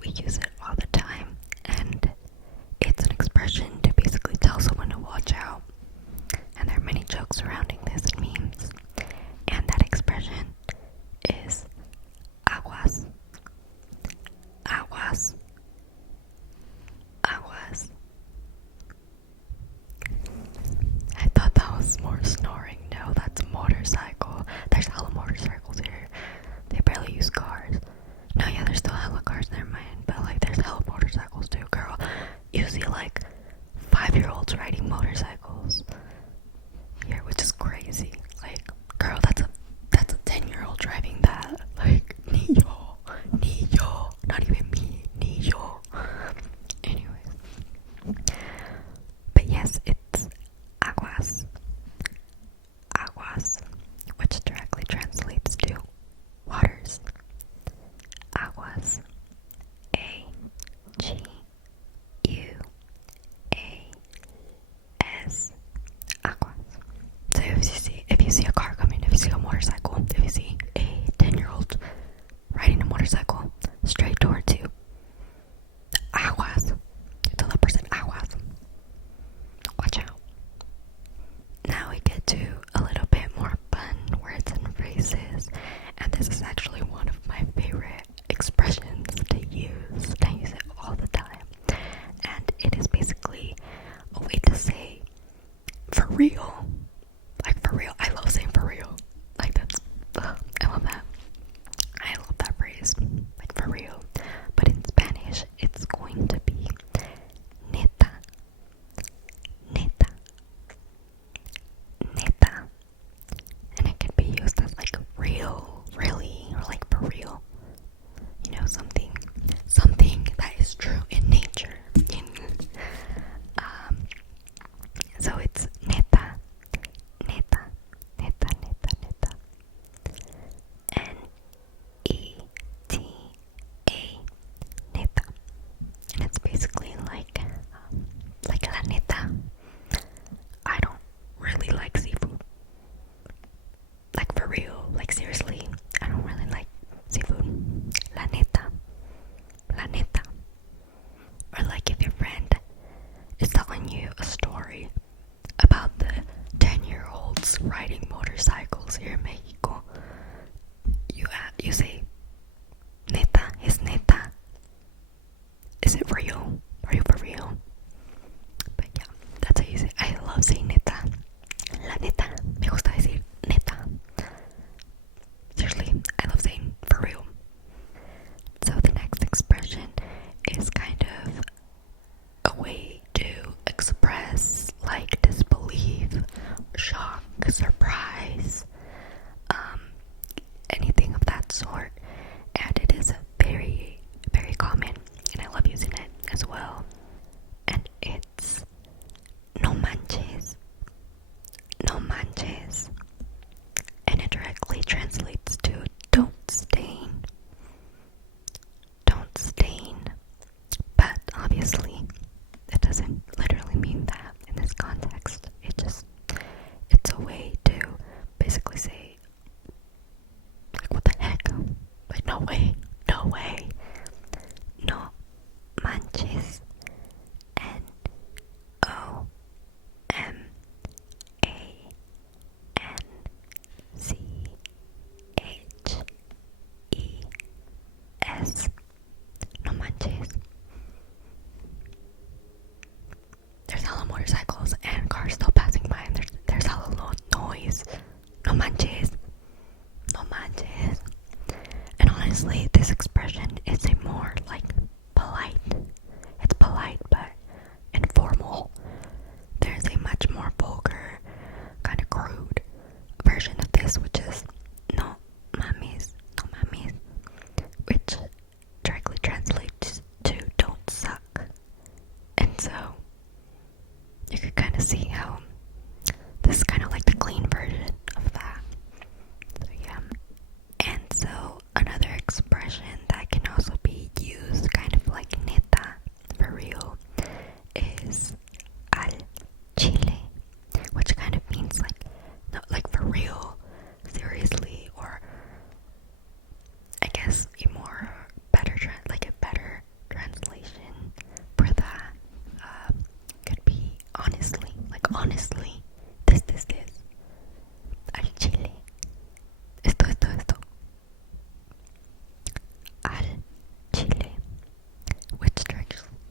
we use it all the time, and it's an expression to basically tell someone to watch out. And there are many jokes surrounding this and memes. And that expression is aguas. Aguas. Aguas. I thought that was more snoring. No, that's motorcycle. There's hella motorcycles here. They barely use cars. No, yeah, there's still hella cars, never mind. But like, there's hella motorcycles too, girl. You see like 5-year-olds riding motorcycles here, which is crazy. Like, girl, that's a 10-year-old driving that. Like, niño, not even me, niño.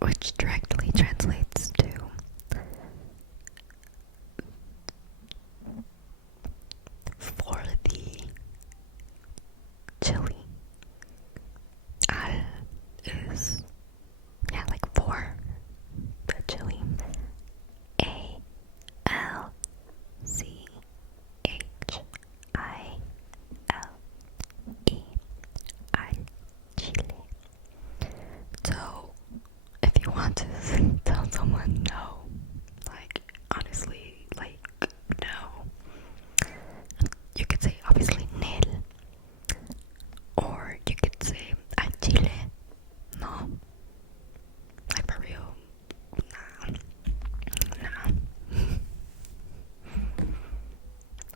which directly translates to for the chili. Al is, yeah, like for the chili. A-L-C-H-I-L-E. Al chile. So, if you want to tell someone no, like, honestly, like, no, you could say, obviously, nil. Or you could say, al chile, no. Like, for real, nah.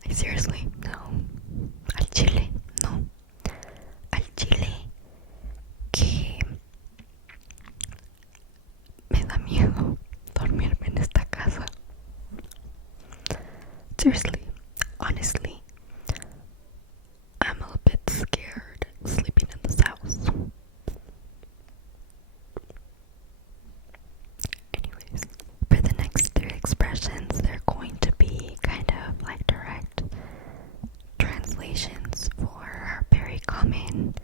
Like, seriously, no. Al chile, no. Al chile, que me da miedo dormirme en esta casa. Seriously, honestly, I'm a bit scared sleeping in this house. Anyways, for the next three expressions, they're going to be kind of like direct translations for very common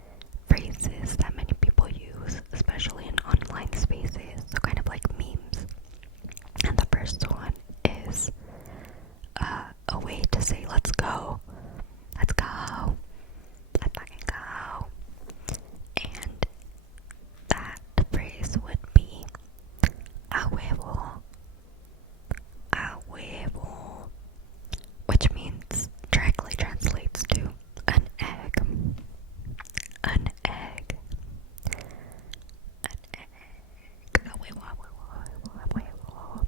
phrases that many people use, especially in online spaces, so kind of like memes. And the first one is a way to say let's go. Let's go. Let's fucking go. And that phrase would be a huevo. A huevo. Which means, directly translates to an egg. An egg. An egg. A huevo, a huevo, a huevo, a huevo.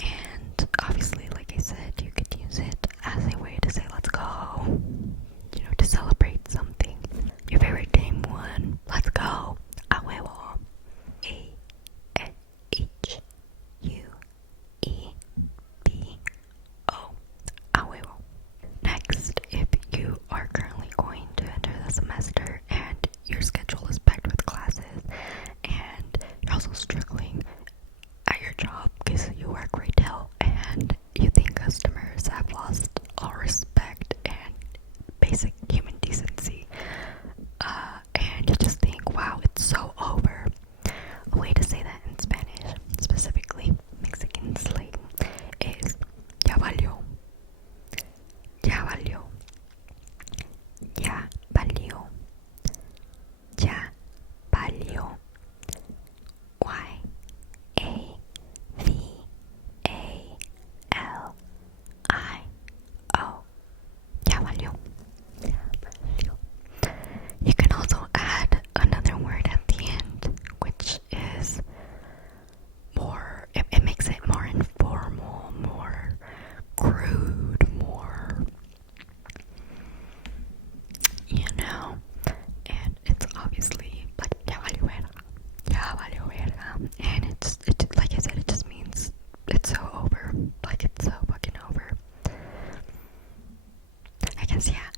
And obviously, like I said, you could use it as a way to say let's go. You know, to celebrate something. Your favorite game won. Let's go. A huevo. A-H-U-E-B-O. A huevo. Next, if you are currently going to enter the semester and your schedule is packed with classes and you're also struggling at your job because you work retail and you think customers have lost all respect and basic human decency, and you just think, wow, it's so over. A way to say that in Spanish, specifically Mexican slang, is ya valió. Ya valió. Ya valió. Ya valió. Y-A-V-A-L-I-O. Ya valió. Ya valió. You can also add another word at the end, which is more, it makes it more informal, more crude, more, you know, and it's obviously like ya valió verga, ya valió verga, and it like I said, it just means it's so over, like it's so fucking over. I guess, yeah,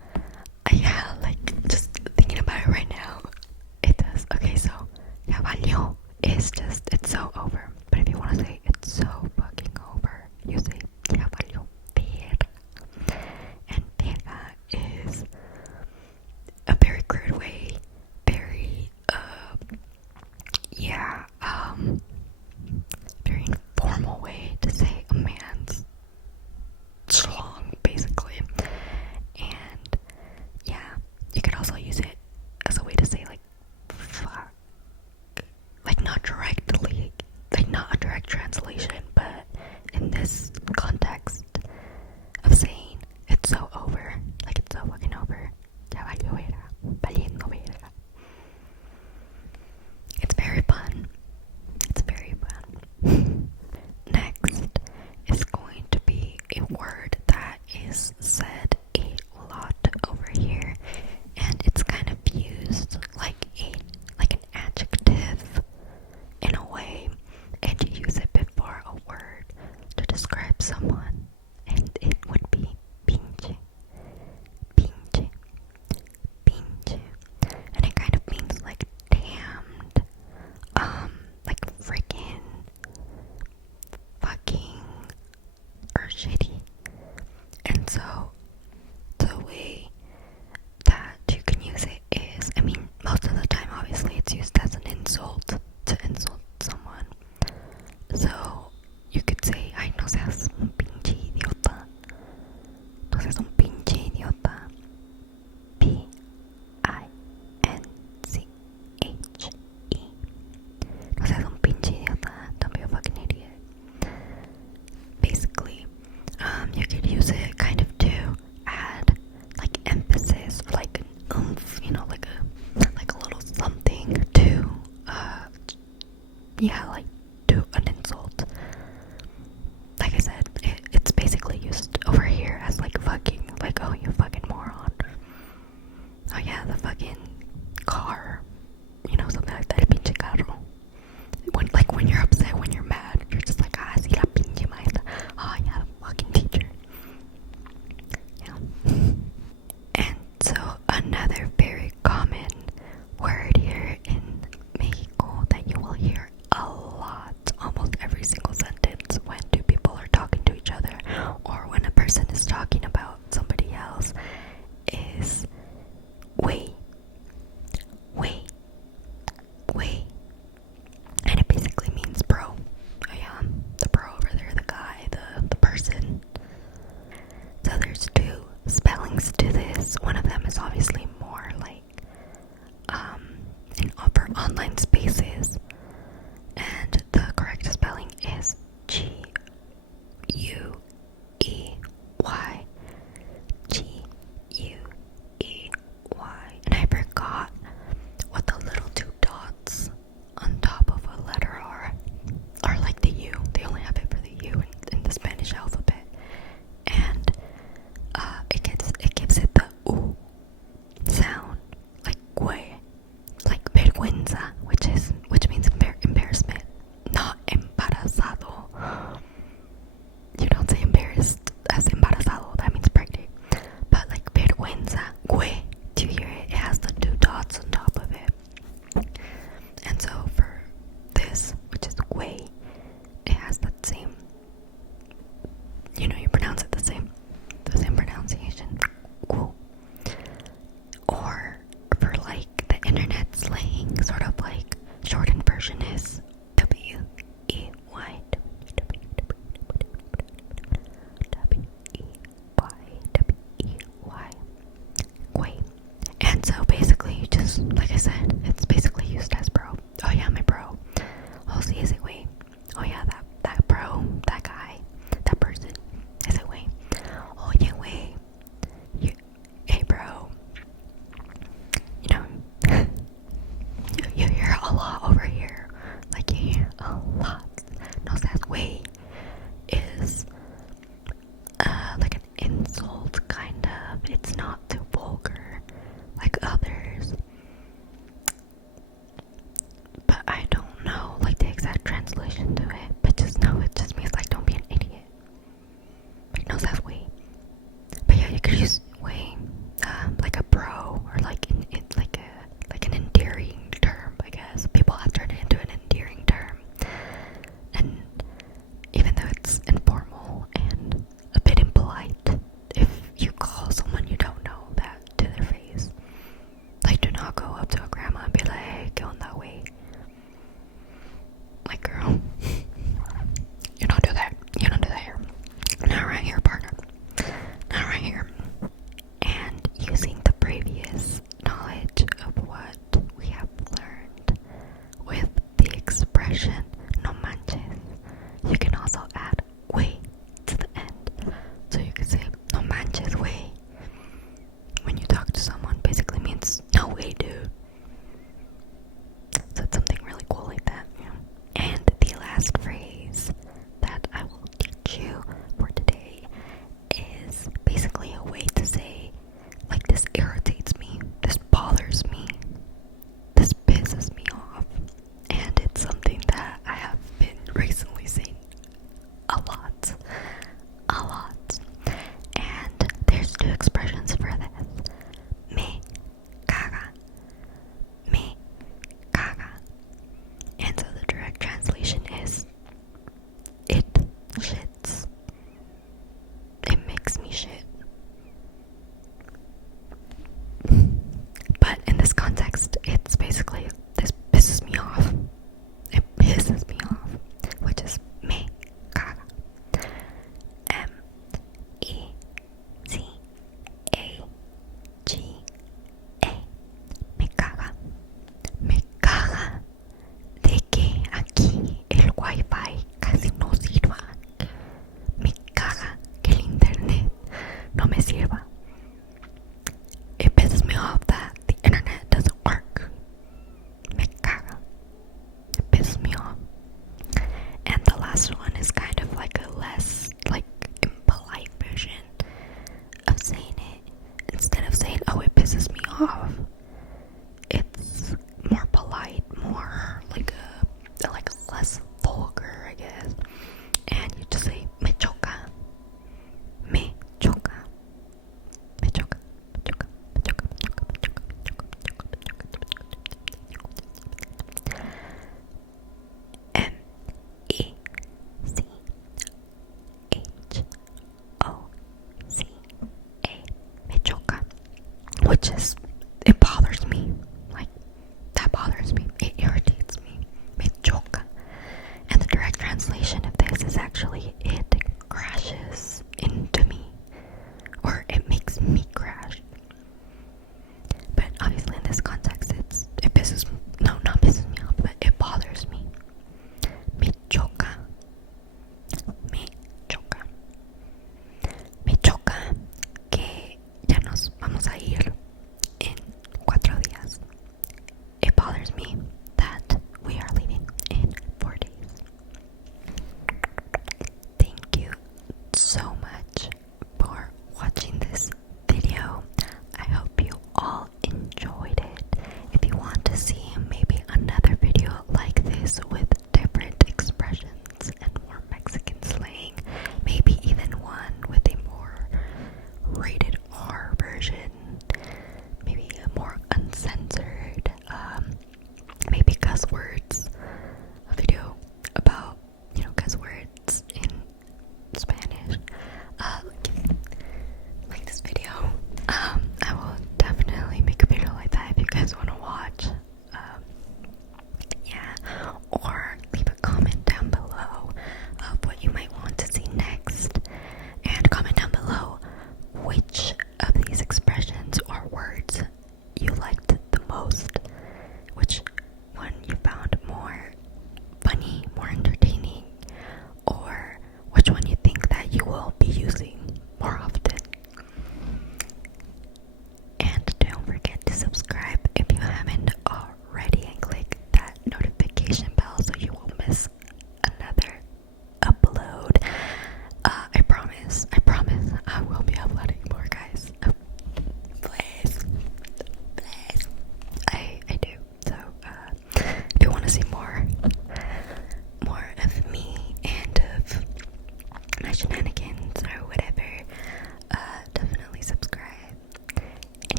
like just thinking about it right now, it does. Okay, so ya valió is just, it's so over, but if you want to say it's so fucking over, you say ya valió verga. And verga is a very crude way, very very informal way to say a man's schlong, basically. And yeah, you could also use it as a way to say like fuck, like not directly, like not a direct translation yeah, like to an insult. Like I said, it's basically used over here as like fucking, like, oh, you fucking moron. Oh yeah, the fucking car, you know, something like that, pinche carro. When you're upset, when you're mad, you're just like, ah, sí, la pinche maestra. Oh yeah, the fucking teacher. Yeah. And so another very common word here in Mexico that you will hear a lot last one